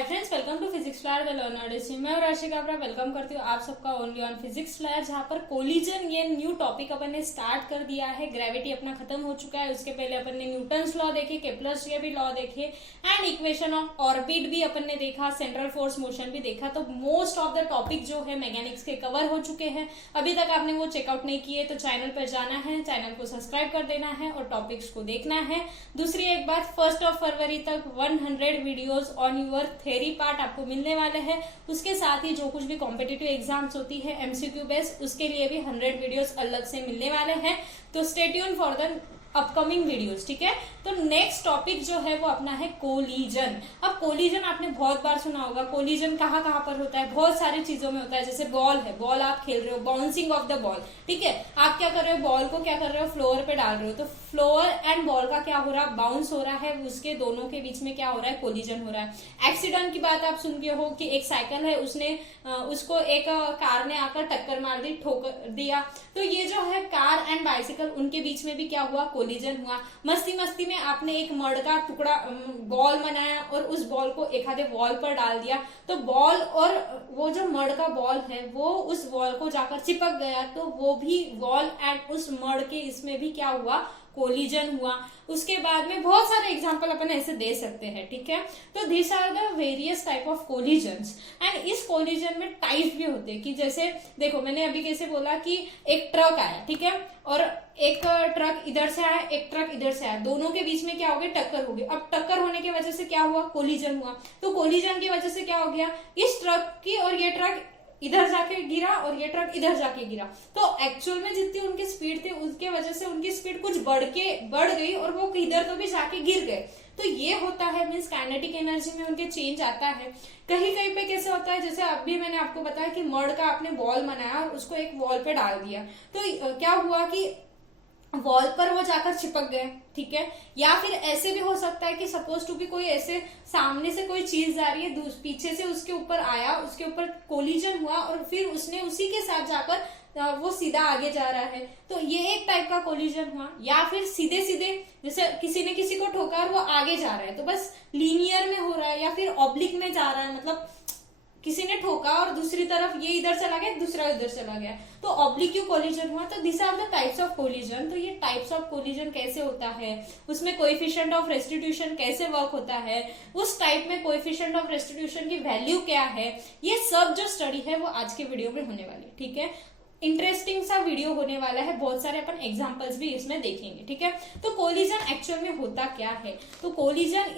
Hi friends, welcome to physics flyer the learner C. मैं और राशि काबरा वेलकम करती हूँ आप सबका ओनली ऑन फिजिक्स फ्लायर, जहाँ पर कोलिजन ये न्यू टॉपिक अपन ने स्टार्ट कर दिया है। ग्रेविटी अपना खत्म हो चुका है। उसके पहले अपन ने न्यूटन्स लॉ देखे, केप्लर्स के भी लॉ देखे एंड इक्वेशन ऑफ ऑर्बिट भी अपन ने देखा, सेंट्रल फोर्स मोशन भी देखा। तो मोस्ट ऑफ द टॉपिक जो है मैकेनिक्स के कवर हो चुके हैं। अभी तक आपने वो चेकआउट नहीं किए तो चैनल पर जाना है, चैनल को सब्सक्राइब कर देना है और टॉपिक्स को देखना है। दूसरी एक बात, 1 फरवरी तक 100 videos on your theory part आपको मिलने वाले हैं। उसके साथ ही जो कुछ भी कॉम्पिटिटिव एग्जाम्स होती है एमसीक्यू बेस्ड, उसके लिए भी 100 वीडियोस अलग से मिलने वाले हैं। तो stay tune for the upcoming videos, ठीक है। तो नेक्स्ट टॉपिक जो है वो अपना है कोलिजन। अब कोलिजन आपने बहुत बार सुना होगा। कोलिजन कहाँ कहाँ पर होता है? बहुत सारी चीजों में होता है। जैसे बॉल है, बॉल आप खेल रहे हो, बाउंसिंग ऑफ द बॉल, ठीक है। आप क्या कर रहे हो, बॉल को क्या कर रहे हो, फ्लोर पे डाल रहे हो, तो फ्लोर एंड बॉल का क्या हो रहा है, बाउंस हो रहा है। उसके दोनों के बीच में क्या हो रहा है, कोलिजन हो रहा है। एक्सीडेंट की बात आप सुन गए हो कि एक साइकिल है, उसने उसको एक कार ने आकर टक्कर मार दी, ठोकर दिया। तो ये जो है कार एंड बाइसिकल, उनके बीच में भी क्या हुआ, कोलिजन हुआ। मस्ती मस्ती में आपने एक मड का टुकड़ा बॉल बनाया और उस बॉल को एक आधे वॉल पर डाल दिया, तो बॉल और वो जो मड का बॉल है वो उस वॉल को जाकर चिपक गया, तो वो भी वॉल एंड उस मड के इसमें भी क्या हुआ, कोलिजन हुआ। उसके बाद में बहुत सारे एग्जांपल अपन ऐसे दे सकते हैं, ठीक है। तो this are the various type of collisions and इस कोलिजन में टाइप भी होते हैं कि जैसे देखो मैंने अभी कैसे बोला कि एक ट्रक आया, ठीक है, और एक ट्रक इधर से आया, एक ट्रक इधर से आया, दोनों के बीच में क्या हो गया, टक्कर हो गई। अब टक्कर होने की वजह से क्या हुआ, कोलिजन हुआ। तो कोलिजन की वजह से क्या हो गया, इस ट्रक की और ये ट्रक इधर जाके गिरा और ये ट्रक इधर जाके गिरा। तो एक्चुअल में जितनी उनकी स्पीड थी उसके वजह से उनकी स्पीड कुछ बढ़ गई और वो किधर तो भी जाके गिर गए। तो ये होता है, मीन्स काइनेटिक एनर्जी में उनके चेंज आता है। कहीं कहीं पे कैसे होता है, जैसे अभी मैंने आपको बताया कि मड का आपने बॉल बनाया और उसको एक वॉल पे डाल दिया, तो क्या हुआ कि वॉल पर वो जाकर चिपक गए, ठीक है। या फिर ऐसे भी हो सकता है कि सपोज टू भी कोई ऐसे सामने से कोई चीज जा रही है, पीछे से उसके ऊपर आया, उसके ऊपर कोलिजन हुआ और फिर उसने उसी के साथ जाकर वो सीधा आगे जा रहा है, तो ये एक टाइप का कोलिजन हुआ। या फिर सीधे सीधे जैसे किसी ने किसी को ठोका और वो आगे जा रहा है, तो बस लीनियर में हो रहा है, या फिर ऑब्लिक में जा रहा है, मतलब किसी ने ठोका और दूसरी तरफ ये इधर चला गया, दूसरा इधर चला गया, तो ऑब्लिक्यू कोलिजन हुआ। तो this are the types of collision. तो ये टाइप्स ऑफ कोलिजन कैसे होता है, उसमें कोएफिशिएंट ऑफ रेस्टिट्यूशन कैसे वर्क होता है, उस टाइप में कोएफिशिएंट ऑफ रेस्टिट्यूशन की वैल्यू क्या है, ये सब जो स्टडी है वो आज के वीडियो में होने वाली है, ठीक है। इंटरेस्टिंग सा वीडियो होने वाला है, बहुत सारे अपन एग्जांपल्स भी इसमें देखेंगे, ठीक है। तो कोलिजन एक्चुअल में होता क्या है, तो collision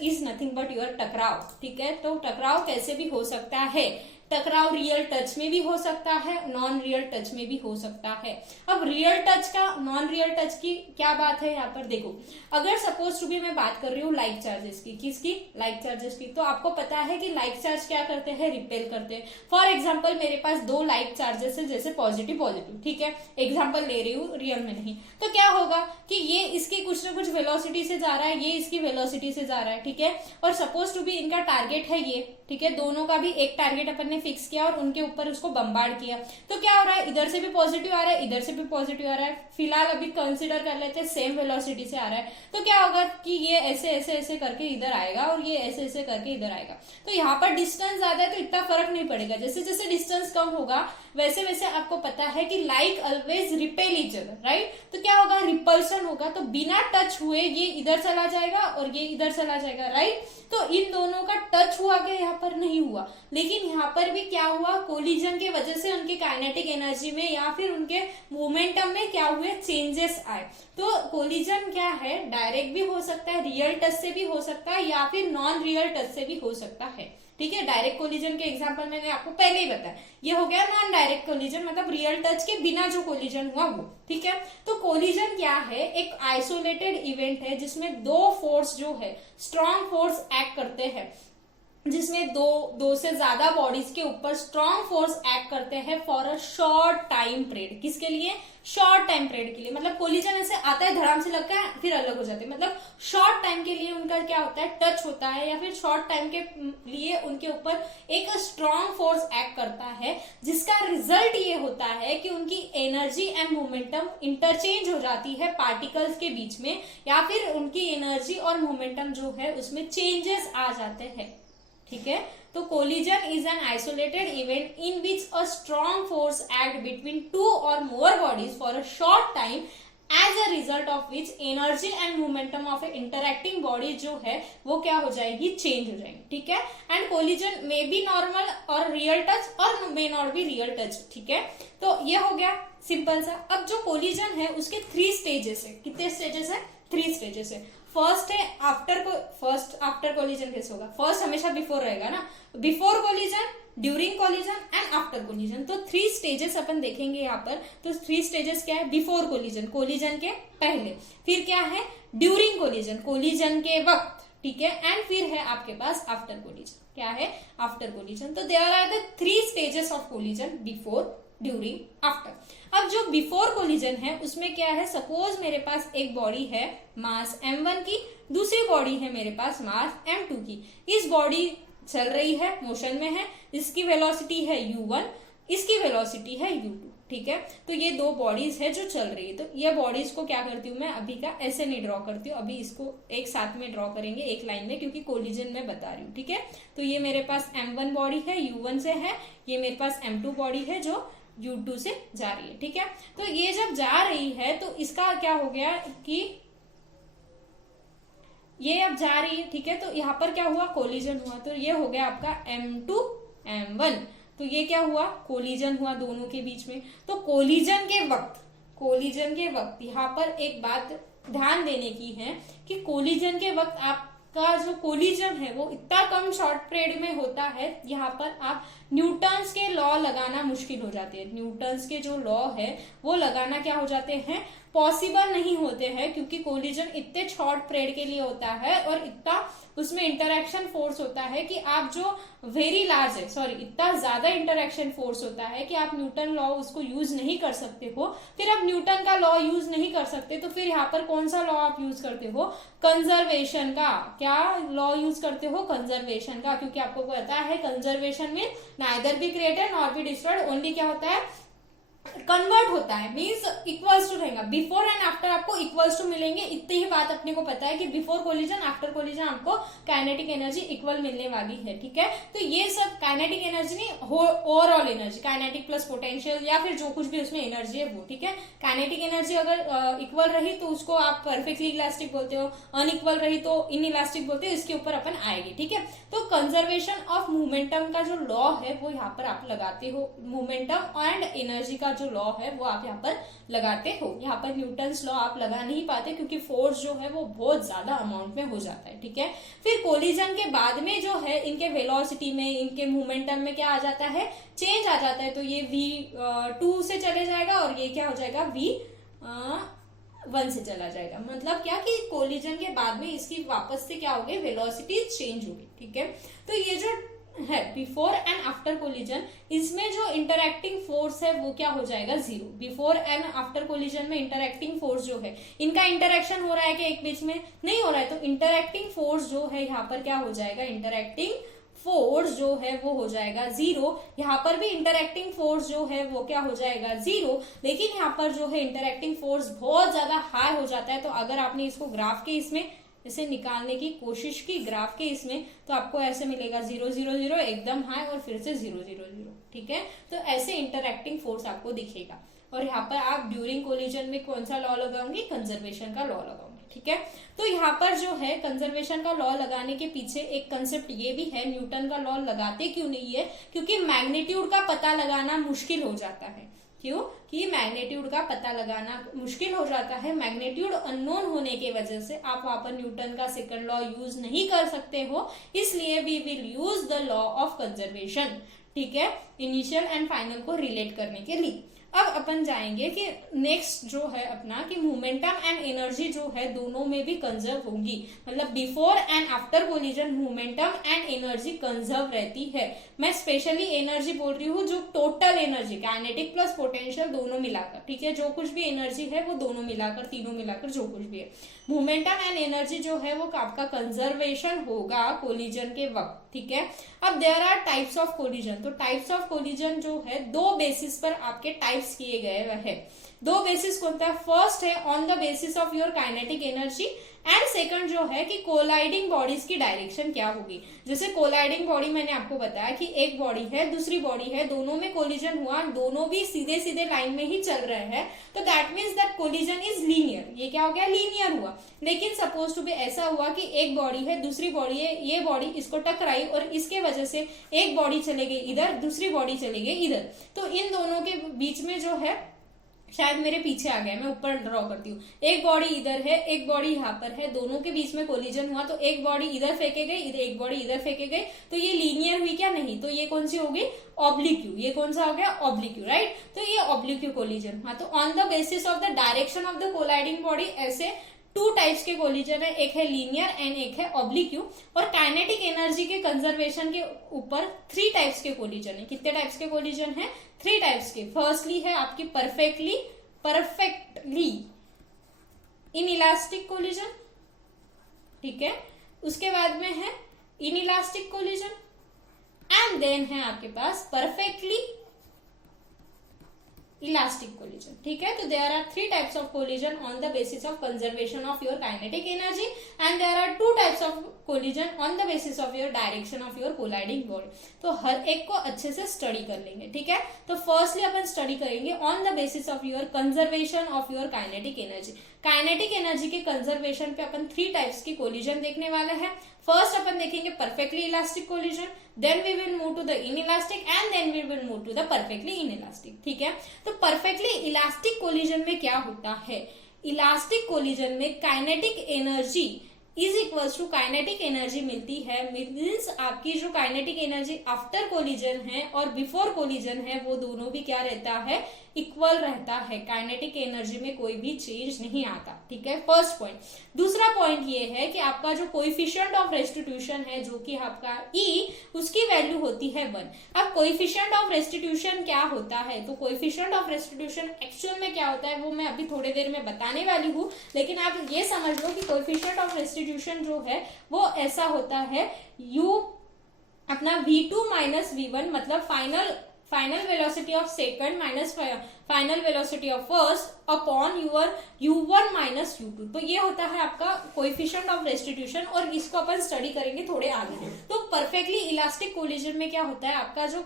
is nothing but your टकराव, ठीक है। तो टकराव कैसे भी हो सकता है, टकराव रियल टच में भी हो सकता है, नॉन रियल टच में भी हो सकता है। अब रियल टच का, नॉन रियल टच की क्या बात है यहाँ पर देखो। अगर सपोज टू भी मैं बात कर रही हूँ लाइक चार्जेस की, किसकी, लाइक चार्जेस की, तो आपको पता है कि लाइक चार्ज क्या करते हैं, रिपेल करते हैं। फॉर एग्जाम्पल मेरे पास 2 लाइक चार्जेस है, जैसे पॉजिटिव पॉजिटिव, ठीक है, एग्जाम्पल ले रही हूँ, रियल में नहीं। तो क्या होगा कि ये इसकी कुछ ना कुछ वेलोसिटी से जा रहा है, ये इसकी वेलोसिटी से जा रहा है, ठीक है। और सपोज टू भी इनका टारगेट है ये, ठीक है, दोनों का भी एक टारगेट अपन ने फिक्स किया और उनके ऊपर उसको बम्बार्ड किया। तो क्या हो रहा है, इधर से भी पॉजिटिव आ रहा है, इधर से भी पॉजिटिव आ रहा है। फिलहाल अभी कंसीडर कर लेते हैं सेम वेलोसिटी से आ रहा है। तो क्या होगा कि ये ऐसे ऐसे ऐसे करके इधर आएगा और ये ऐसे ऐसे करके इधर आएगा। तो यहाँ पर डिस्टेंस ज्यादा है तो इतना फर्क नहीं पड़ेगा। जैसे जैसे डिस्टेंस कम होगा वैसे वैसे आपको पता है कि like always repel each other, right. तो क्या होगा, रिपल्सन होगा, तो बिना टच हुए ये इधर चला जाएगा और ये इधर चला जाएगा, राइट। तो इन दोनों का टच हुआ क्या, यहाँ पर नहीं हुआ। लेकिन यहाँ पर भी क्या हुआ, कोलिजन की वजह से उनके काइनेटिक एनर्जी में या फिर उनके मोमेंटम में क्या हुए, चेंजेस आए। तो कोलिजन क्या है, डायरेक्ट भी हो सकता है, रियल टच से भी हो सकता है, या फिर नॉन रियल टच से भी हो सकता है, ठीक है। डायरेक्ट कोलिजन के एग्जांपल मैंने आपको पहले ही बताया, ये हो गया नॉन डायरेक्ट कोलिजन, मतलब रियल टच के बिना जो कोलिजन हुआ वो, ठीक है। तो कोलिजन क्या है, एक आइसोलेटेड इवेंट है जिसमें 2 फोर्स जो है, स्ट्रॉन्ग फोर्स एक्ट करते हैं। जिसमें दो से ज्यादा बॉडीज के ऊपर स्ट्रॉन्ग फोर्स एक्ट करते हैं for a short time period. किसके लिए? शॉर्ट टाइम पीरियड के लिए। मतलब कोलिजन ऐसे आता है, धड़ाम से लगता है, फिर अलग हो जाते हैं। मतलब शॉर्ट टाइम के लिए उनका क्या होता है, टच होता है, या फिर शॉर्ट टाइम के लिए उनके ऊपर एक स्ट्रॉन्ग फोर्स एक्ट करता है, जिसका रिजल्ट ये होता है कि उनकी एनर्जी एंड मोमेंटम इंटरचेंज हो जाती है पार्टिकल्स के बीच में, या फिर उनकी एनर्जी और मोमेंटम जो है उसमें चेंजेस आ जाते हैं। ठीक है, तो collision is an isolated event in which a strong force act between two or more bodies for a short time, as a result of which energy and momentum of a interacting body जो है वो क्या हो जाएगी, change हो जाएगी। ठीक है, and collision may be normal और रियल टच और may not be real touch. ठीक है, तो ये हो गया सिंपल सा। अब जो कोलिजन है उसके 3 स्टेजेस है। कितने स्टेजेस है? 3 स्टेजेस है। फर्स्ट है आफ्टर कोलिजन कैसे होगा? फर्स्ट हमेशा बिफोर रहेगा ना, before collision, during collision and after collision. तो 3 स्टेजेस अपन देखेंगे यहाँ पर। तो 3 स्टेजेस क्या है? बिफोर कोलिजन, कोलिजन के पहले, फिर क्या है ड्यूरिंग कोलिजन, कोलिजन के वक्त, ठीक है, एंड फिर है आपके पास आफ्टर कोलिजन। क्या है? After collision. तो there are the 3 stages of collision, before, during, after. अब जो बिफोर कोलिजन है उसमें क्या है, सपोज मेरे पास एक बॉडी है मास m1 की, दूसरी बॉडी है मेरे पास मास m2 की। इस बॉडी चल रही है, मोशन में है, इसकी वेलोसिटी है u1, इसकी वेलोसिटी है u2। ठीक है, तो ये 2 बॉडीज है जो चल रही है। तो ये बॉडीज को क्या करती हूँ मैं अभी का ऐसे नहीं ड्रॉ करती हूँ, अभी इसको एक साथ में ड्रॉ करेंगे एक लाइन में, क्योंकि कोलिजन में बता रही हूँ। ठीक है, तो ये मेरे पास m1 बॉडी है, u1 से है, ये मेरे पास m2 बॉडी है जो u2 से जा रही है। ठीक है, तो ये जब जा रही है तो इसका क्या हो गया कि ये अब जा रही है। ठीक है, तो यहाँ पर क्या हुआ, कोलिजन हुआ। तो ये हो गया आपका m2 m1। तो ये क्या हुआ, कोलिजन हुआ दोनों के बीच में। तो कोलिजन के वक्त यहाँ पर एक बात ध्यान देने की है कि कोलिजन के वक्त आपका जो कोलिजन है वो इतना कम शॉर्ट पीरियड में होता है, यहाँ पर आप न्यूटन्स के लॉ लगाना मुश्किल हो जाते हैं। न्यूटन्स के जो लॉ है वो लगाना क्या हो जाते हैं, पॉसिबल नहीं होते हैं, क्योंकि कोलिजन इतने शॉर्ट पीरियड के लिए होता है और इतना उसमें इंटरैक्शन फोर्स होता है कि आप जो इतना ज्यादा इंटरैक्शन फोर्स होता है कि आप न्यूटन लॉ उसको यूज नहीं कर सकते हो। फिर आप न्यूटन का लॉ यूज नहीं कर सकते तो फिर यहाँ पर कौन सा लॉ आप यूज करते हो, कंजर्वेशन का। क्या लॉ यूज करते हो, कंजर्वेशन का, क्योंकि आपको पता है कंजर्वेशन में neither be created not be destroyed, only क्या होता है, कन्वर्ट होता है, मीन्स इक्वल्स टू रहेगा। बिफोर एंड आफ्टर आपको इक्वल्स टू मिलेंगे, इतनी ही बात अपने को पता है कि बिफोर कोलिजन आफ्टर कोलिजन आपको काइनेटिक एनर्जी इक्वल मिलने वाली है। ठीक है, तो ये सब काइनेटिक एनर्जी नहीं, overall energy, kinetic plus potential या फिर जो कुछ भी उसमें एनर्जी है वो। ठीक है, काइनेटिक एनर्जी अगर इक्वल रही तो उसको आप परफेक्टली इलास्टिक बोलते हो, अनइक्वल रही तो इन इलास्टिक बोलते हो। इसके ऊपर अपन आएंगे। ठीक है, तो कंजर्वेशन ऑफ मोमेंटम का जो लॉ है वो यहाँ पर आप लगाते हो, मोमेंटम एंड एनर्जी का जो लॉ है वो आप यहाँ पर लगाते हो। यहाँ पर न्यूटन्स लॉ आप लगा नहीं पाते क्योंकि फोर्स जो है वो बहुत ज्यादा अमाउंट में हो जाता है। ठीक है, फिर कोलिजन के बाद में जो है इनके वेलोसिटी में, इनके मोमेंटम में क्या आ जाता है, चेंज आ जाता है। तो ये v2 से चले जाएगा और ये क्या हो जाएगा, v1 से चला जाएगा। मतलब क्या कि कोलिजन के बाद में इसकी वापस से क्या हो गई, वेलोसिटी चेंज होगी। ठीक है, तो ये जो है बिफोर एंड आफ्टर कोलिजन, इसमें जो इंटरैक्टिंग फोर्स है वो क्या हो जाएगा, 0। बिफोर एंड आफ्टर कोलिजन में इंटरैक्टिंग फोर्स जो है, इनका इंटरैक्शन हो रहा है कि एक बीच में नहीं हो रहा है, तो इंटरैक्टिंग फोर्स जो है यहाँ पर क्या हो जाएगा, इंटरैक्टिंग फोर्स जो है वो हो जाएगा 0। यहाँ पर भी इंटरैक्टिंग फोर्स जो है वो क्या हो जाएगा, 0। लेकिन यहाँ पर जो है इंटरैक्टिंग फोर्स बहुत ज्यादा हाई हो जाता है। तो अगर आपने इसको ग्राफ के इसमें इसे निकालने की कोशिश की ग्राफ के इसमें, तो आपको ऐसे मिलेगा 0 0 0 एकदम हाई और फिर से 0 0 0। ठीक है, तो ऐसे इंटरैक्टिंग फोर्स आपको दिखेगा। और यहाँ पर आप ड्यूरिंग कोलिजन में कौन सा लॉ लगाओगे, कंजर्वेशन का लॉ लगाओगे। ठीक है, तो यहाँ पर जो है कंजर्वेशन का लॉ लगाने के पीछे एक कंसेप्ट ये भी है, न्यूटन का लॉ लगाते क्यों नहीं है, क्योंकि मैग्नीट्यूड का पता लगाना मुश्किल हो जाता है। क्यों कि मैग्नीट्यूड का पता लगाना मुश्किल हो जाता है। मैग्नीट्यूड अननोन होने की वजह से आप वहां पर न्यूटन का सेकंड लॉ यूज नहीं कर सकते हो, इसलिए we will use the law of conservation. ठीक है, इनिशियल एंड फाइनल को रिलेट करने के लिए। अब अपन जाएंगे कि नेक्स्ट जो है अपना कि मोमेंटम एंड एनर्जी जो है दोनों में भी कंजर्व होंगी, मतलब before and after collision momentum and energy conserve रहती है। मैं स्पेशली एनर्जी बोल रही हूँ जो total energy kinetic plus potential दोनों मिलाकर, ठीक है, जो कुछ भी एनर्जी है वो दोनों मिलाकर, तीनों मिलाकर जो कुछ भी है, मोमेंटम एंड एनर्जी जो है वो आपका कंजर्वेशन होगा कोलिजन के वक्त, ठीक है। अब there are types of collision, तो टाइप्स ऑफ कोलिजन जो है दो बेसिस पर आपके टाइप्स किए गए है। दो बेसिस कौन सा है? फर्स्ट है on the basis of your kinetic energy and second जो है कि कोलाइडिंग बॉडीज की डायरेक्शन क्या होगी। जैसे कोलाइडिंग बॉडी मैंने आपको बताया कि एक बॉडी है दूसरी बॉडी है, दोनों में कोलिजन हुआ, दोनों भी सीधे सीधे लाइन में ही चल रहे हैं, तो that means that collision is linear. ये क्या हो गया? लीनियर हुआ। लेकिन सपोज टू बी ऐसा हुआ कि एक बॉडी है दूसरी बॉडी है, ये बॉडी इसको टकराई और इसके वजह से एक बॉडी चले गई इधर, दूसरी बॉडी चली गई इधर, तो इन दोनों के बीच में जो है, शायद मेरे पीछे आ गया, मैं ऊपर ड्रॉ करती हूँ, एक बॉडी इधर है एक बॉडी यहाँ पर है, दोनों के बीच में कोलिजन हुआ, तो एक बॉडी इधर फेंके गई, एक बॉडी इधर फेंके गई, तो ये लीनियर हुई क्या? नहीं। तो ये कौन सी होगी? ऑब्लिक्यू। ये कौन सा हो गया? ऑब्लिक्यू, राइट। तो ये ऑब्लिक्यू कोलिजन हुआ। तो on the basis of the direction of the colliding body ऐसे टू टाइप्स के कोलिजन है, एक है लीनियर एंड एक है ऑब्लिक्यू। और काइनेटिक एनर्जी के कंजर्वेशन के ऊपर थ्री टाइप्स के कोलिजन है। कितने टाइप्स के कोलिजन है? थ्री टाइप्स के। फर्स्टली है आपकी परफेक्टली इनइलास्टिक कोलिजन, ठीक है। उसके बाद में है इनइलास्टिक कोलिजन एंड देन है आपके पास परफेक्टली इलास्टिक कोलिजन, ठीक है। तो there are three types of collision on the basis of conservation of your kinetic energy and there are two types of collision on the basis of your direction of your colliding body. तो हर एक को अच्छे से study कर लेंगे, ठीक है। तो फर्स्टली अपन स्टडी करेंगे on the basis of your conservation of your kinetic energy. Kinetic energy के कंजर्वेशन पे अपन थ्री टाइप्स की कोलिजन देखने वाले हैं। फर्स्ट अपन देखेंगे perfectly elastic collision, then we will move to the inelastic and then we will move to the perfectly inelastic, ठीक है। तो परफेक्टली इलास्टिक कोलिजन में क्या होता है? इलास्टिक कोलिजन में kinetic energy is equals to kinetic energy मिलती है, मीन्स आपकी जो काइनेटिक एनर्जी आफ्टर कोलिजन है और बिफोर कोलिजन है वो दोनों भी क्या रहता है? इक्वल रहता है। काइनेटिक एनर्जी में कोई भी चेंज नहीं आता, ठीक है, फर्स्ट पॉइंट। दूसरा पॉइंट ये है कि आपका जो कोएफिशिएंट ऑफ रेस्टिट्यूशन है जो कि आपका ई, उसकी वैल्यू होती है 1। अब कोएफिशिएंट ऑफ रेस्टिट्यूशन क्या होता है? तो कोएफिशिएंट ऑफ रेस्टिट्यूशन एक्चुअल में क्या होता है वो मैं अभी थोड़ी देर में बताने वाली हूँ, लेकिन आप ये समझ लो कि कोएफिशिएंट ऑफ रेस्टिट्यूशन जो है वो ऐसा होता है u अपना v2 माइनस v1, मतलब final velocity of second minus final velocity of first upon your u1 minus u2। तो ये होता है आपका कोएफिशिएंट ऑफ रेस्टिट्यूशन और इसको अपन स्टडी करेंगे थोड़े आगे। तो परफेक्टली इलास्टिक कोलिजन में क्या होता है? आपका जो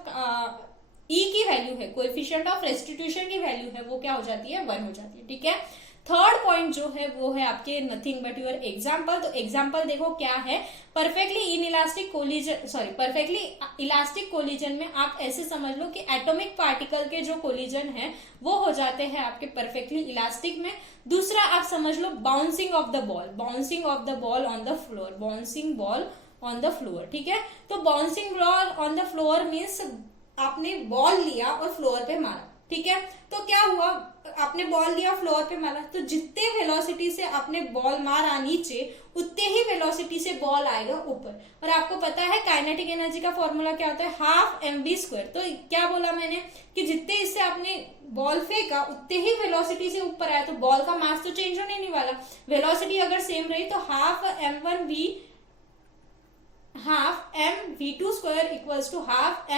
ई की वैल्यू है, कोएफिशिएंट ऑफ रेस्टिट्यूशन की वैल्यू है, वो क्या हो जाती है? 1 हो जाती है, ठीक है। थर्ड पॉइंट जो है वो है आपके नथिंग बट योर एग्जाम्पल। तो एग्जाम्पल देखो क्या है? Perfectly inelastic collision, sorry perfectly elastic collision में आप ऐसे समझ लो कि एटॉमिक पार्टिकल के जो कोलिजन है वो हो जाते हैं आपके परफेक्टली इलास्टिक में। दूसरा आप समझ लो bouncing off the ball, bouncing off the ball on the floor, bouncing ball on the floor, ठीक है। तो bouncing ball on the floor means आपने बॉल लिया और फ्लोर पे मारा, ठीक है। तो क्या हुआ? आपने बॉल लिया फ्लोर पे मारा, तो जितने वेलोसिटी से आपने बॉल मारा नीचे उतने ही वेलोसिटी से बॉल आएगा ऊपर। और आपको पता है काइनेटिक एनर्जी का फॉर्मूला क्या होता है? Half mv²। तो क्या बोला मैंने कि जितने इससे आपने बॉल फेंका उतने ही वेलोसिटी से ऊपर आया, तो बॉल का मास तो चेंज होने नहीं वाला। वेलोसिटी अगर सेम रही तो half mv2² equals to half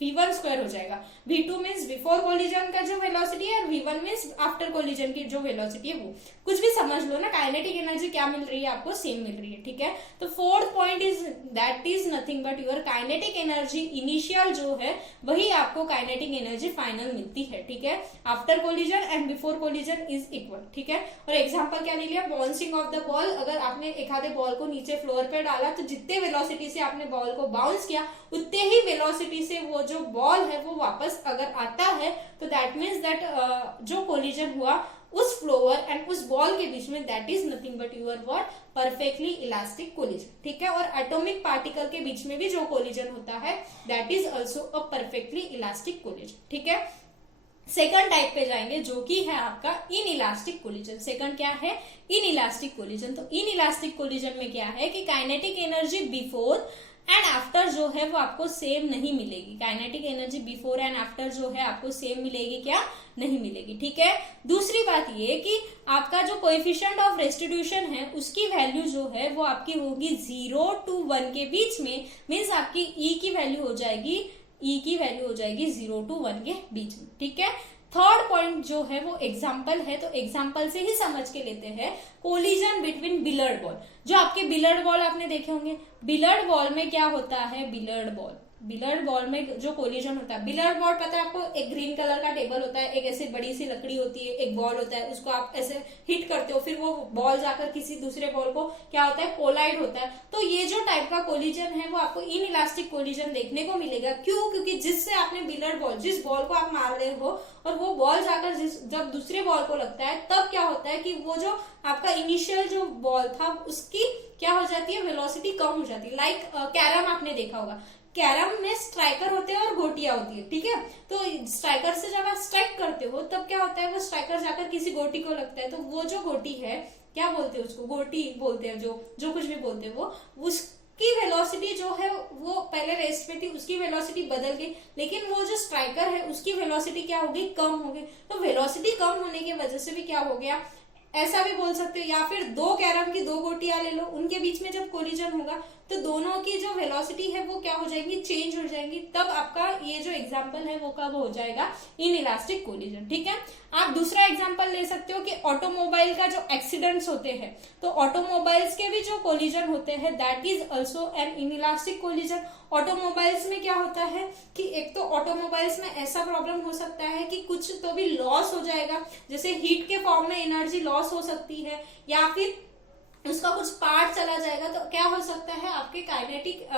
v1² हो जाएगा। v2 मीन्स बिफोर कोलिजन का जो वेलोसिटी है और v1 मीन्स आफ्टर कोलिजन की जो वेलोसिटी है वो। कुछ भी समझ लो ना, काइनेटिक एनर्जी क्या मिल रही है आपको? सेम मिल रही है, ठीक है। तो fourth point is that is nothing but your kinetic energy initial जो है वही आपको काइनेटिक एनर्जी फाइनल मिलती है, ठीक है। After collision and before collision is equal, ठीक है। और एग्जाम्पल क्या ले लिया? Bouncing off the ball. अगर आपने एक आधे बॉल को नीचे फ्लोर पे डाला तो जितने वेलोसिटी से आपने बॉल को बाउंस किया उतने ही वेलोसिटी से वो जो बॉल है वो वापस अगर आता है तो दैट मीन्स दैट जो कोलिजन हुआ उस फ्लोवर एंड उस बॉल के बीच में, that is nothing but your what? Perfectly elastic collision, ठीक है। और एटॉमिक पार्टिकल के बीच में भी जो कोलिजन होता है that is also a perfectly elastic collision, ठीक है। सेकंड टाइप पे जाएंगे जो कि है आपका इनइलास्टिक कोलिजन। सेकंड क्या है? Inelastic collision. तो इनइलास्टिक कोलिजन में क्या है कि kinetic energy before and after जो है वो आपको सेम नहीं मिलेगी। Kinetic energy before and after जो है आपको सेम मिलेगी क्या? नहीं मिलेगी। ठीक है। दूसरी बात ये कि आपका जो कोएफिशिएंट ऑफ रेस्टिट्यूशन है उसकी वैल्यू जो है वो आपकी होगी 0 to 1 के बीच में। मीन्स आपकी ई की वैल्यू हो जाएगी 0 to 1 के बीच में। ठीक है। थर्ड पॉइंट जो है वो एग्जाम्पल है, तो एग्जाम्पल से ही समझ के लेते हैं। Collision between billiard ball. जो आपके बिलर्ड बॉल आपने देखे होंगे, बिलर्ड बॉल में क्या होता है? बिलर्ड बॉल में जो कोलिजन होता है, बिलर्ड बॉल पता है आपको, एक ग्रीन कलर का टेबल होता है, एक ऐसे बड़ी सी लकड़ी होती है, एक बॉल होता है, उसको आप ऐसे हिट करते हो, फिर वो बॉल जाकर किसी दूसरे बॉल को क्या होता है? कोलाइड होता है। तो ये जो टाइप का कोलिजन है वो आपको इनइलास्टिक कोलिजन देखने को मिलेगा। क्यों? क्योंकि जिससे आपने बिलर्ड बॉल, जिस बॉल को आप मार रहे हो और वो बॉल जाकर जब दूसरे बॉल को लगता है तब क्या होता है कि वो जो आपका इनिशियल जो बॉल था उसकी क्या हो जाती है? वेलोसिटी कम हो जाती है। लाइक कैरम आपने देखा होगा, कैरम में स्ट्राइकर होते हैं और गोटियां होती है। ठीक है। तो स्ट्राइकर से जब आप स्ट्राइक करते हो तब क्या होता है? वो स्ट्राइकर जाकर किसी गोटी को लगता है, तो वो जो गोटी है क्या बोलते हैं उसको? गोटी बोलते हैं। जो कुछ भी बोलते हैं वो, उसकी वेलोसिटी जो है वो पहले रेस्ट में थी, उसकी वेलोसिटी बदल गई, लेकिन वो जो स्ट्राइकर है उसकी वेलोसिटी क्या होगी? कम हो गई। तो वेलोसिटी कम होने की वजह से भी क्या हो गया? ऐसा भी बोल सकते हो। या फिर दो कैरम की दो गोटियां ले लो, उनके बीच में जब कोलिजन होगा तो दोनों की जो वेलोसिटी है वो क्या हो जाएंगी? चेंज हो जाएंगी। तब आपका ये जो एग्जांपल है वो कब हो जाएगा? Inelastic collision. ठीक है। आप दूसरा एग्जांपल ले सकते हो कि ऑटोमोबाइल का जो एक्सीडेंट्स होते हैं, तो ऑटोमोबाइल्स के भी जो कोलिजन होते हैं that is also an inelastic collision. Automobiles में क्या होता है कि एक तो ऑटोमोबाइल्स में ऐसा प्रॉब्लम हो सकता है कि कुछ तो भी लॉस हो जाएगा, जैसे हीट के फॉर्म में एनर्जी लॉस हो सकती है, या फिर उसका कुछ पार्ट चला जाएगा। तो क्या हो सकता है? आपके काइनेटिक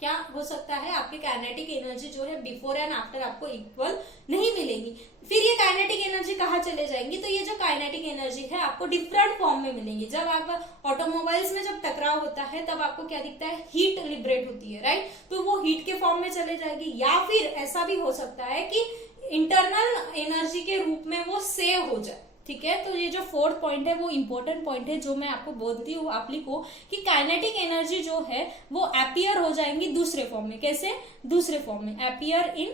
क्या हो सकता है? आपकी काइनेटिक एनर्जी जो है बिफोर एंड आफ्टर आपको इक्वल नहीं मिलेगी। फिर ये काइनेटिक एनर्जी कहाँ चले जाएंगी? तो ये जो काइनेटिक एनर्जी है आपको डिफरेंट फॉर्म में मिलेंगी। जब आप ऑटोमोबाइल्स में जब टकराव होता है तब आपको क्या दिखता है? हीट लिबरेट होती है, राइट? तो वो हीट के फॉर्म में चले जाएगी। या फिर ऐसा भी हो सकता है कि इंटरनल एनर्जी के रूप में वो सेव हो जाए। ठीक है। तो ये जो फोर्थ पॉइंट है वो इंपॉर्टेंट पॉइंट है, जो मैं आपको बोलती हूँ आप लिखो कि काइनेटिक एनर्जी जो है वो अपीयर हो जाएंगी दूसरे फॉर्म में। कैसे? दूसरे फॉर्म में, अपीयर इन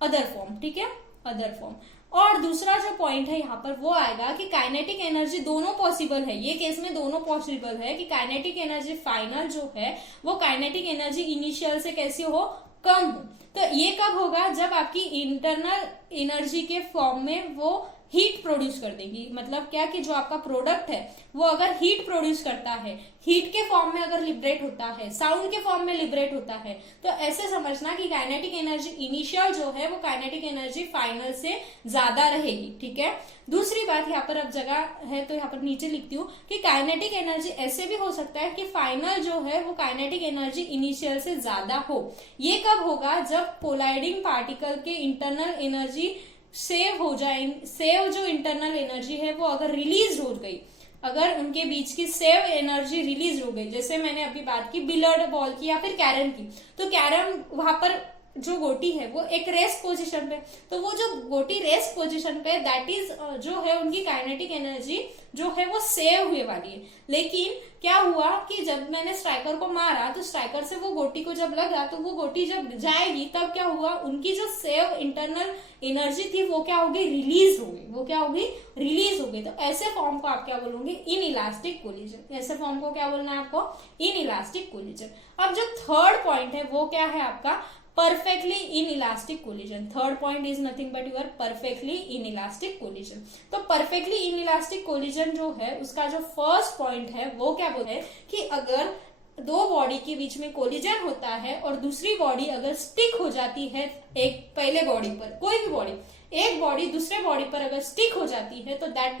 अदर फॉर्म। ठीक है, अदर फॉर्म। और दूसरा जो पॉइंट है यहाँ पर वो आएगा कि काइनेटिक एनर्जी दोनों पॉसिबल है। ये केस में दोनों पॉसिबल है कि काइनेटिक एनर्जी फाइनल जो है वो काइनेटिक एनर्जी इनिशियल से कैसी हो? कम हो। तो ये कब होगा? जब आपकी इंटरनल एनर्जी के फॉर्म में वो हीट प्रोड्यूस कर देगी। मतलब क्या कि जो आपका प्रोडक्ट है वो अगर हीट प्रोड्यूस करता है, हीट के फॉर्म में अगर लिबरेट होता है, साउंड के फॉर्म में लिबरेट होता है, तो ऐसे समझना कि काइनेटिक एनर्जी इनिशियल जो है वो काइनेटिक एनर्जी फाइनल से ज्यादा रहेगी। ठीक है। दूसरी बात यहाँ पर अब जगह है तो यहाँ पर नीचे लिखती हूँ कि काइनेटिक एनर्जी ऐसे भी हो सकता है कि फाइनल जो है वो काइनेटिक एनर्जी इनिशियल से ज्यादा हो। ये कब होगा? जब कोलाइडिंग पार्टिकल के इंटरनल एनर्जी सेव हो जाएंगे। सेव जो इंटरनल एनर्जी है वो अगर रिलीज हो गई, अगर उनके बीच की सेव एनर्जी रिलीज हो गई, जैसे मैंने अभी बात की बिलर्ड बॉल की या फिर कैरम की, तो कैरम वहां पर जो गोटी है वो एक रेस्ट पोजीशन पे, तो वो जो गोटी रेस्ट पोजीशन पे दैट इज जो है उनकी काइनेटिक एनर्जी जो है वो सेव हुए वाली है। लेकिन क्या हुआ कि जब मैंने स्ट्राइकर को मारा तो स्ट्राइकर से वो गोटी को जब लगा तो वो गोटी जब जाएगी तब क्या हुआ? उनकी जो सेव इंटरनल एनर्जी थी वो क्या होगी? रिलीज हो गई। वो क्या होगी? रिलीज हो गई। तो ऐसे फॉर्म को आप क्या बोलोगे? Inelastic collision. ऐसे फॉर्म को क्या बोलना है आपको? Inelastic collision. अब जो थर्ड पॉइंट है वो क्या है आपका? perfectly inelastic collision. Third point is nothing but your perfectly inelastic collision. तो perfectly inelastic collision जो है उसका जो फर्स्ट पॉइंट है वो क्या बोलते हैं कि अगर दो बॉडी के बीच में कोलिजन होता है और दूसरी बॉडी अगर स्टिक हो जाती है एक पहले बॉडी पर, कोई भी बॉडी, एक बॉडी दूसरे बॉडी पर अगर स्टिक हो जाती है तो that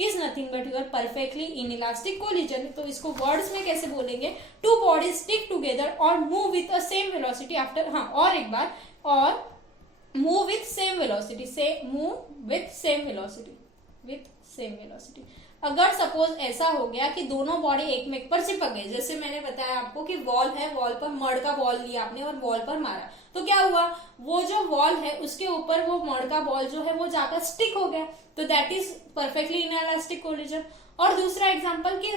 is nothing but your perfectly inelastic collision. तो इसको वर्ड्स में कैसे बोलेंगे? टू बॉडीज स्टिक टुगेदर और move with a same velocity after, हाँ और एक बार, और मूव विथ सेम वेलोसिटी, से move with same velocity, with same velocity. अगर सपोज ऐसा हो गया कि दोनों बॉडी एक में एक पर चिपक गई, जैसे मैंने बताया आपको कि वॉल है, वॉल पर मड का बॉल लिया आपने और वॉल पर मारा, तो क्या हुआ, वो जो वॉल है उसके ऊपर वो मड का बॉल जो है वो जाकर स्टिक हो गया, तो that is perfectly inelastic collision. और दूसरा एग्जांपल कि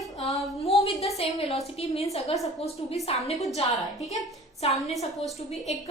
move with the same velocity means अगर सपोज टू बी सामने कुछ जा रहा है, ठीक है, सामने सपोज टू बी एक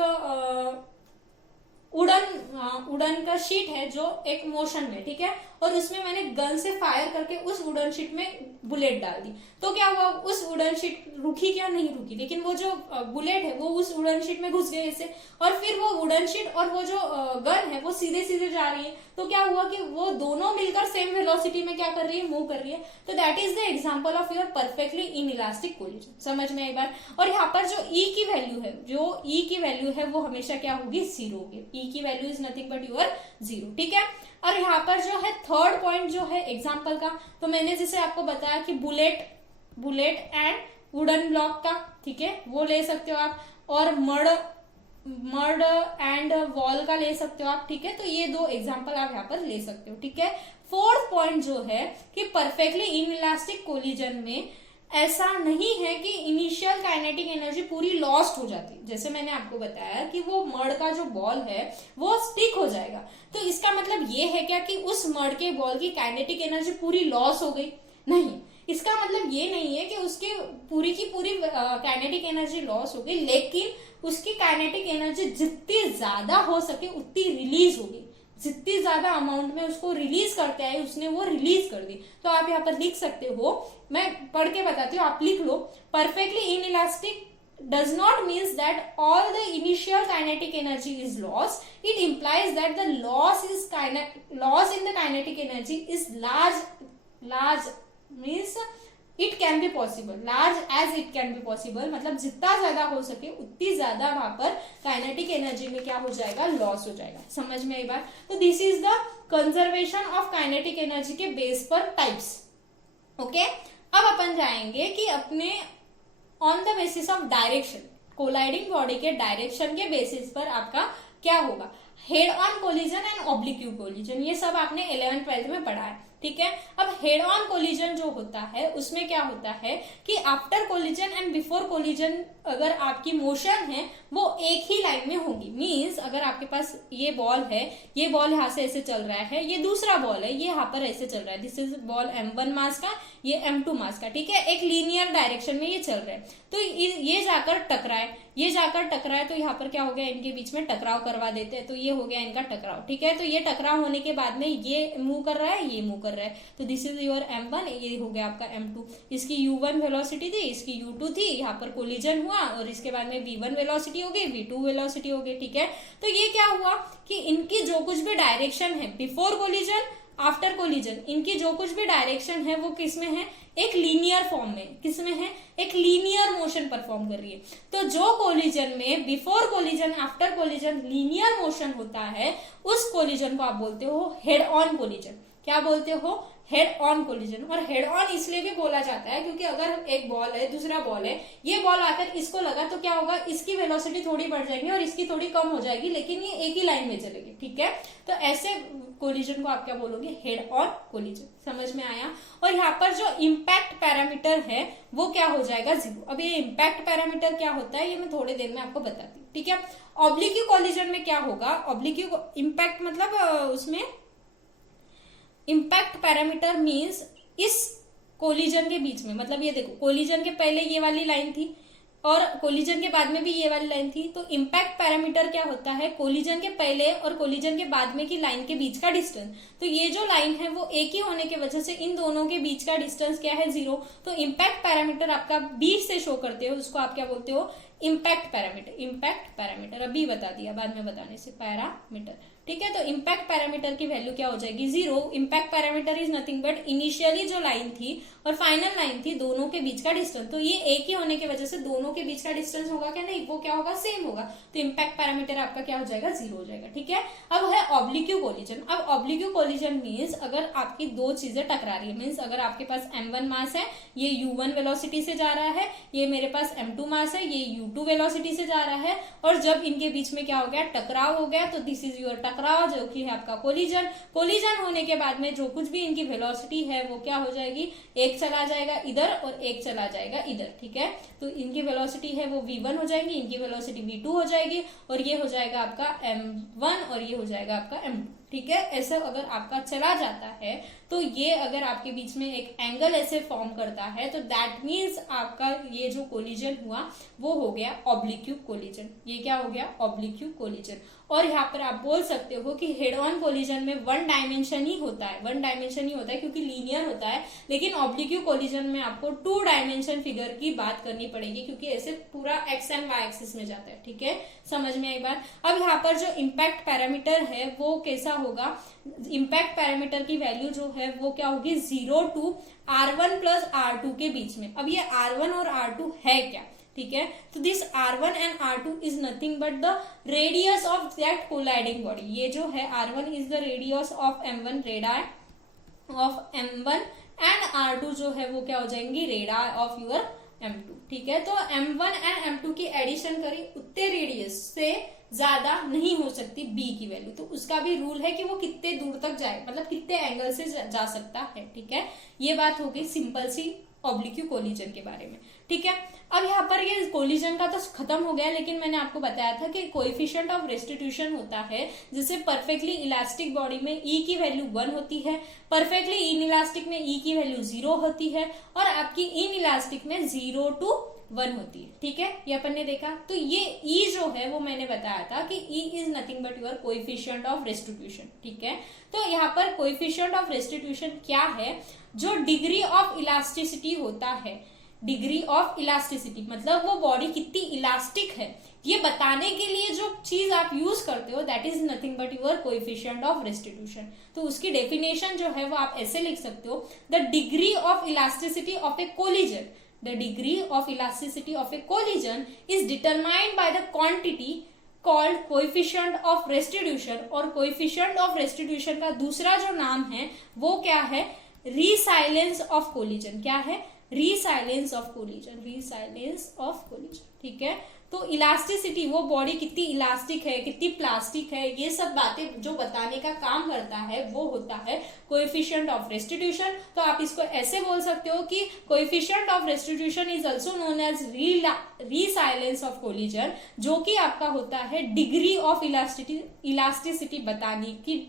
उड़न का शीट है जो एक मोशन में, ठीक है, और उसमें मैंने गन से फायर करके उस वुडन शीट में बुलेट डाल दी, तो क्या हुआ, उस वुडन शीट रुकी क्या, नहीं रुकी, लेकिन वो जो बुलेट है वो उस वुडन शीट में घुस गए ऐसे, और फिर वो वुडन शीट और वो जो गन है वो सीधे सीधे जा रही है, तो क्या हुआ कि वो दोनों मिलकर सेम वेलोसिटी में क्या कर रही है, मूव कर रही है, तो that is the example of your perfectly inelastic collision. समझ में आई बात। और यहाँ पर जो ई की वैल्यू है, जो ई की वैल्यू है वो हमेशा क्या होगी, जीरो होगी, ई की value is nothing but your zero, ठीक है। और यहाँ पर जो है थर्ड पॉइंट जो है एग्जाम्पल का, तो मैंने जैसे आपको बताया कि बुलेट एंड वुडन ब्लॉक का, ठीक है, वो ले सकते हो आप, और मड एंड वॉल का ले सकते हो आप, ठीक है, तो ये दो एग्जाम्पल आप यहाँ पर ले सकते हो, ठीक है। फोर्थ पॉइंट जो है कि परफेक्टली इनइलास्टिक कोलिजन में ऐसा नहीं है कि इनिशियल काइनेटिक एनर्जी पूरी लॉस्ट हो जाती, जैसे मैंने आपको बताया कि वो मड का जो बॉल है वो स्टिक हो जाएगा, तो इसका मतलब ये है क्या कि उस मड के बॉल की काइनेटिक एनर्जी पूरी लॉस हो गई, नहीं, इसका मतलब ये नहीं है कि उसकी पूरी की पूरी काइनेटिक एनर्जी लॉस हो गई, लेकिन उसकी काइनेटिक एनर्जी जितनी ज्यादा हो सके उतनी रिलीज होगी, जितनी ज्यादा अमाउंट में उसको रिलीज करते हैं उसने वो रिलीज कर दी। तो आप यहाँ पर लिख सकते हो, मैं पढ़ के बताती हूँ, आप लिख लो, perfectly inelastic does not means that all the initial kinetic energy is lost. It implies that the loss in the kinetic energy is large means it can be possible, large as it can be possible, मतलब जितना ज्यादा हो सके उतनी ज्यादा वहां पर kinetic energy में क्या हो जाएगा, लॉस हो जाएगा। समझ में आई बात। तो this is the conservation of kinetic energy के बेस पर टाइप्स। ओके, अब अपन जाएंगे कि अपने on the basis of direction, colliding body के डायरेक्शन के बेसिस पर आपका क्या होगा, head on collision and oblique collision, ये सब आपने 11th-12th में पढ़ा है, ठीक है। अब हेड ऑन कोलिजन जो होता है उसमें क्या होता है कि after collision and before collision अगर आपकी मोशन है वो एक ही लाइन में होगी, मींस अगर आपके पास ये बॉल है, ये बॉल यहाँ से ऐसे चल रहा है, ये दूसरा बॉल है, ये यहाँ पर ऐसे चल रहा है, दिस इज बॉल M1 मास का, ये M2 मास का, ठीक है, एक लीनियर डायरेक्शन में ये चल रहा है, तो ये जाकर टकराए, ये जाकर टकराए, तो यहाँ पर क्या हो गया, इनके बीच में टकराव करवा देते हैं, तो ये हो गया इनका टकराव, ठीक है। तो ये टकराव होने के बाद में ये मूव कर रहा है, ये मूव कर रहा है, तो दिस इज योर M1, ये हो गया आपका M2, इसकी U1 वेलोसिटी थी, इसकी U2 थी, यहाँ पर कोलिजन हुआ और इसके बाद में V1 वेलोसिटी हो गई, V2 वेलोसिटी हो गई, ठीक है। तो ये क्या हुआ कि इनकी जो कुछ भी डायरेक्शन है बिफोर कोलिजन आफ्टर कोलिजन, इनकी जो कुछ भी डायरेक्शन है वो किसमें है, एक लीनियर फॉर्म में, किसमें है, एक लीनियर मोशन परफॉर्म कर रही है। तो जो कोलिजन में before collision after collision linear motion होता है उस कोलिजन को आप बोलते हो हेड ऑन कोलिजन। क्या बोलते हो, हेड ऑन कोलिजन। और हेड ऑन इसलिए भी बोला जाता है क्योंकि अगर एक बॉल है, दूसरा बॉल है, ये बॉल आकर इसको लगा तो क्या होगा, इसकी वेलोसिटी थोड़ी बढ़ जाएगी और इसकी थोड़ी कम हो जाएगी, लेकिन ये एक ही लाइन में चलेगी, ठीक है। तो ऐसे कोलिजन को आप क्या बोलोगे, हेड ऑन कोलिजन। समझ में आया। और यहाँ पर जो इम्पैक्ट पैरामीटर है वो क्या हो जाएगा, 0। अब ये इम्पैक्ट पैरामीटर क्या होता है ये मैं थोड़ी देर में आपको बताती हूँ, ठीक है। ऑब्लिक्यू कोलिजन में क्या होगा, ऑब्लिक्यू इम्पैक्ट मतलब उसमें इम्पैक्ट पैरामीटर मींस इस कोलिजन के बीच में, मतलब ये देखो कोलिजन के पहले ये वाली लाइन थी और कोलिजन के बाद में भी ये वाली लाइन थी, तो इम्पैक्ट पैरामीटर क्या होता है, कोलिजन के पहले और कोलिजन के बाद में की लाइन के बीच का डिस्टेंस। तो ये जो लाइन है वो एक ही होने की वजह से इन दोनों के बीच का डिस्टेंस क्या है, 0। तो इम्पैक्ट पैरामीटर आपका बीच से शो करते हो, उसको आप क्या बोलते हो, इम्पैक्ट पैरामीटर। इम्पैक्ट पैरामीटर अभी बता दिया, बाद में बताने से, पैरामीटर, ठीक है। तो इम्पैक्ट पैरामीटर की वैल्यू क्या हो जाएगी, 0। Impact parameter is nothing but initially जो लाइन थी और फाइनल लाइन थी दोनों के बीच का डिस्टेंस। तो ये एक ही होने की वजह से दोनों के बीच का डिस्टेंस होगा क्या, नहीं, वो क्या होगा, सेम होगा। तो इम्पैक्ट पैरामीटर आपका क्या हो जाएगा, 0 हो जाएगा, ठीक है। अब है ऑब्लिक्यू कोलिजन। अब ऑब्लिक्यू कोलिजन मीन्स अगर आपकी दो चीजें टकरा रही है, मीन्स अगर आपके पास M1 मास है, ये U1 वेलोसिटी से जा रहा है, ये मेरे पास M2 मास है, ये u2 वेलोसिटी से जा रहा है, और जब इनके बीच में क्या हो गया, टकराव हो गया, तो दिस इज योर टकराव, जो कि है आपका कोलिजन। कोलिजन होने के बाद में जो कुछ भी इनकी वेलोसिटी है वो क्या हो जाएगी, एक चला जाएगा इधर और एक चला जाएगा इधर, ठीक है। तो इनकी वेलोसिटी है वो v1 हो जाएगी, इनकी वेलोसिटी v2 हो जाएगी, और ये हो जाएगा आपका m1 और ये हो जाएगा आपका m2, ठीक है। ऐसा अगर आपका चला जाता है तो ये अगर आपके बीच में एक एंगल ऐसे फॉर्म करता है तो दैट मीन्स आपका ये जो कोलिजन हुआ वो हो गया ऑब्लिक्यू कोलिजन। ये क्या हो गया, ऑब्लिक्यू कोलिजन। और यहाँ पर आप बोल सकते हो कि हेड ऑन कोलिजन में वन डायमेंशन ही होता है, वन डायमेंशन ही होता है क्योंकि लीनियर होता है, लेकिन ऑब्लिक्यू कोलिजन में आपको 2 डायमेंशन फिगर की बात करनी पड़ेगी क्योंकि ऐसे पूरा एक्स एंड वाई एक्सिस में जाता है, ठीक है। समझ में आई बात। अब यहाँ पर जो इम्पैक्ट पैरामीटर है वो कैसा होगा, इम्पैक्ट पैरामीटर की वैल्यू जो है वो क्या होगी, 0 to r1 प्लस r2 के बीच में। अब ये r1 और r2 है क्या, ठीक है। तो this r1 and r2 is nothing but the radius of that colliding body. ये जो है r1 is the radius of m1, radii of m1, and r2 जो है वो क्या हो जाएंगी, रेडाई ऑफ योर m2, ठीक है। तो m1 एंड m2 की एडिशन करी उतने रेडियस से ज्यादा नहीं हो सकती b की वैल्यू, तो उसका भी रूल है कि वो कितने दूर तक जाए, मतलब कितने एंगल से जा सकता है, ठीक है। ये बात हो गई सिंपल सी ऑब्लिक्यू कोलिजन के बारे में, ठीक है। अब यहाँ पर ये कोलिजन का तो खत्म हो गया, लेकिन मैंने आपको बताया था कि कोएफिशिएंट ऑफ रेस्टिट्यूशन होता है, जिससे परफेक्टली इलास्टिक बॉडी में E की वैल्यू 1 होती है, परफेक्टली इन इलास्टिक में E की वैल्यू 0 होती है, और आपकी इन इलास्टिक में 0 to 1 होती है, ठीक है। ये अपन ने देखा। तो ये E जो है वो मैंने बताया था कि E is nothing but your coefficient of restitution, ठीक है। तो यहाँ पर कोएफिशिएंट ऑफ रेस्टिट्यूशन क्या है, जो डिग्री ऑफ इलास्टिसिटी होता है, डिग्री ऑफ इलास्टिसिटी मतलब वो बॉडी कितनी इलास्टिक है, ये बताने के लिए जो चीज आप यूज करते हो that is nothing but your coefficient of restitution. तो उसकी डेफिनेशन जो है वो आप ऐसे लिख सकते हो, the degree of elasticity of A collision, the degree of elasticity of a collision is determined by the quantity called coefficient of restitution, और coefficient of restitution का दूसरा जो नाम है वो क्या है, resilience of collision। क्या है, resilience of collision, resilience of collision, ठीक है। तो इलास्टिसिटी, वो बॉडी कितनी इलास्टिक है, कितनी प्लास्टिक है, ये सब बातें जो बताने का काम करता है वो होता है कोएफिशिएंट ऑफ रेस्टिट्यूशन। तो आप इसको ऐसे बोल सकते हो कि coefficient of restitution is also known as resilience of collision, जो कि आपका होता है डिग्री ऑफ इलास्टिसिटी बताने के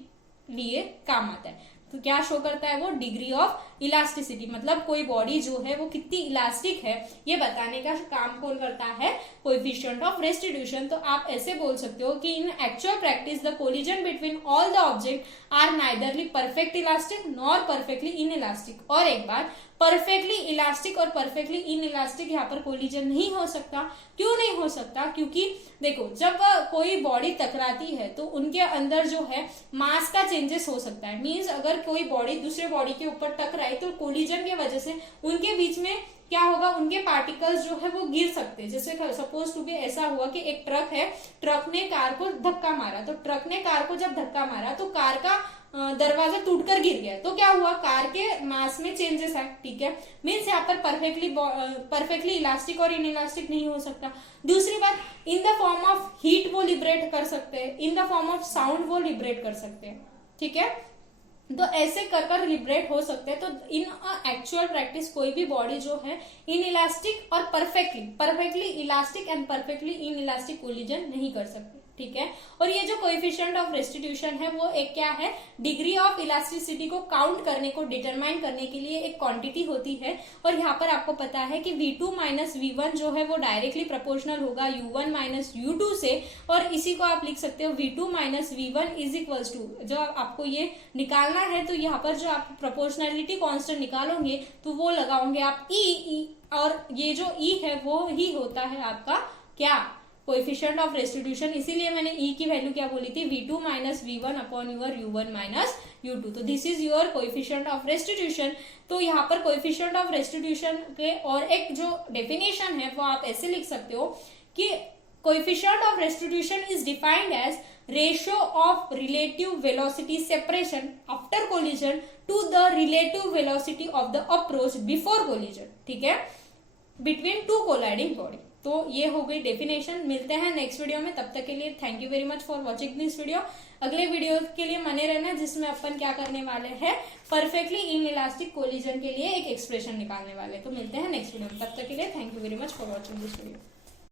लिए काम आता है। तो क्या शो करता है वो, डिग्री ऑफ इलास्टिसिटी, मतलब कोई बॉडी जो है वो कितनी इलास्टिक है ये बताने का काम कौन करता है, कोएफिशिएंट ऑफ रेस्टिट्यूशन। तो आप ऐसे बोल सकते हो कि in actual practice the collision between all the object are neitherly perfect elastic nor perfectly inelastic. और एक बार, परफेक्टली इलास्टिक और परफेक्टली इन इलास्टिक यहाँ पर कोलिजन नहीं हो सकता। क्यों नहीं हो सकता, क्योंकि देखो जब कोई बॉडी टकराती है तो उनके अंदर जो है मास का चेंजेस हो सकता है। मींस अगर कोई बॉडी दूसरे बॉडी के ऊपर टकराए तो कोलिजन की वजह से उनके बीच में क्या होगा, उनके पार्टिकल्स जो है वो गिर सकते हैं। जैसे सपोज टू बी ऐसा हुआ कि एक ट्रक है, ट्रक ने कार को धक्का मारा, तो ट्रक ने कार को जब धक्का मारा तो कार का दरवाजा टूटकर गिर गया, तो क्या हुआ, कार के मास में चेंजेस है, ठीक है। मीन्स यहाँ पर परफेक्टली इलास्टिक और इनइलास्टिक नहीं हो सकता। दूसरी बात, in the form of heat वो लिबरेट कर सकते हैं, in the form of sound वो लिबरेट कर सकते हैं, ठीक है। तो ऐसे कर लिबरेट हो सकते हैं। तो इन एक्चुअल प्रैक्टिस कोई भी बॉडी जो है इन इलास्टिक और perfectly elastic and perfectly in elastic collision नहीं कर सकते, ठीक है। और ये जो कोएफिशिएंट ऑफ रेस्टिट्यूशन है वो एक क्या है, डिग्री ऑफ इलास्टिसिटी को काउंट करने को डिटरमाइन करने के लिए एक क्वांटिटी होती है। और यहाँ पर आपको पता है कि v2 माइनस v1 जो है वो डायरेक्टली प्रोपोर्शनल होगा u1 माइनस u2 से, और इसी को आप लिख सकते हो v2 minus v1 is equals to, जो आपको ये निकालना है तो यहाँ पर जो आप प्रोपोर्शनलिटी कांस्टेंट निकालोगे तो वो लगाओगे आप e, और ये जो e है वो ही होता है आपका क्या, कोएफिशिएंट ऑफ रेस्टिट्यूशन। इसीलिए मैंने E की वैल्यू क्या बोली थी, v2 minus v1 upon your u1 minus u2। तो this is your coefficient of restitution. तो यहाँ पर कोएफिशिएंट ऑफ रेस्टिट्यूशन के और एक जो डेफिनेशन है वो आप ऐसे लिख सकते हो कि coefficient of restitution is defined as ratio of relative velocity separation after collision to the relative velocity of the approach before collision, ठीक है, बिटवीन टू कोलाइडिंग बॉडी। तो ये हो गई डेफिनेशन। मिलते हैं नेक्स्ट वीडियो में, तब तक के लिए thank you very much for watching this video. अगले वीडियो के लिए बने रहना, जिसमें अपन क्या करने वाले हैं, परफेक्टली इन इलास्टिक कोलिजन के लिए एक एक्सप्रेशन निकालने वाले। तो मिलते हैं नेक्स्ट वीडियो में, तब तक के लिए thank you very much for watching this video.